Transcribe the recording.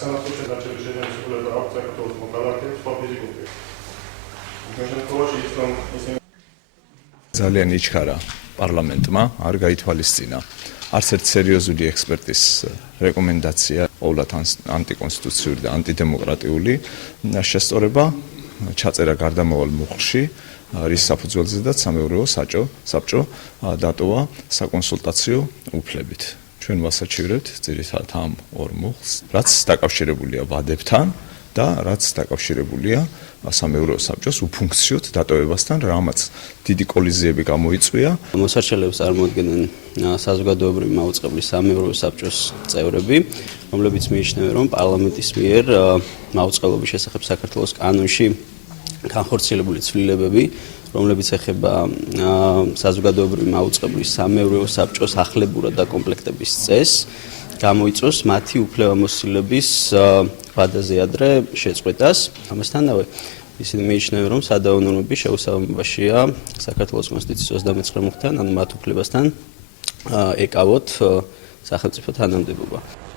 სანაცვლოდ შედარჩების შეჯამისებულება აქვს საქართველოს მოქალაქეებს სხვა ფიზიკურები. შემთხვევაში ის რომ ისინი ძალიან იჩქარა პარლამენტმა არ გაითვალისწინა არც ერთ სერიოზული ექსპერტის რეკომენდაცია ყოველად ანტიკონსტიტუციური და ანტიდემოკრატიული შესწორება ჩაწერა გარდამავალ მუხლში რის საფუძველზედაც სამეურვეო საბჭო დატოვა საკონსულტაციო უფლებით. ჩვენ ვასაჩივრებთ ძირითადად ამ ორ მუხლს, რაც დაკავშირებულია ვადებთან და რაც დაკავშირებულია სამეურვეო საბჭოს უფუნქციოდ დატოვებასთან, რამაც დიდი კოლიზიები გამოიწვია. მოსარჩელებს წარმოადგენენ საზოგადოებრივი მაუწყებლის სამეურვეო საბჭოს წევრები, რომლებიც მიიჩნევენ, რომ პარლამენტის მიერ მაუწყებლობის შესახებ საქართველოს კანონში განხორციელებული ცვლილებები, რომლებიც ეხება საზოგადოებრივი მაუწყებლის სამეურვეო საბჭოს ახლებურად დაკომპლექტების წესს, გამოიწვევს მათი უფლებამოსილების ვადაზე ადრე შეწყვეტას. ამასთანავე ისინი მიიჩნევენ, რომ სადავო ნორმები შეუსაბამობაშია საქართველოს კონსტიტუციის 29 მუხლთან, ანუ მათ უფლებასთან ეკავოთ სახელმწიფო თანამდებობა.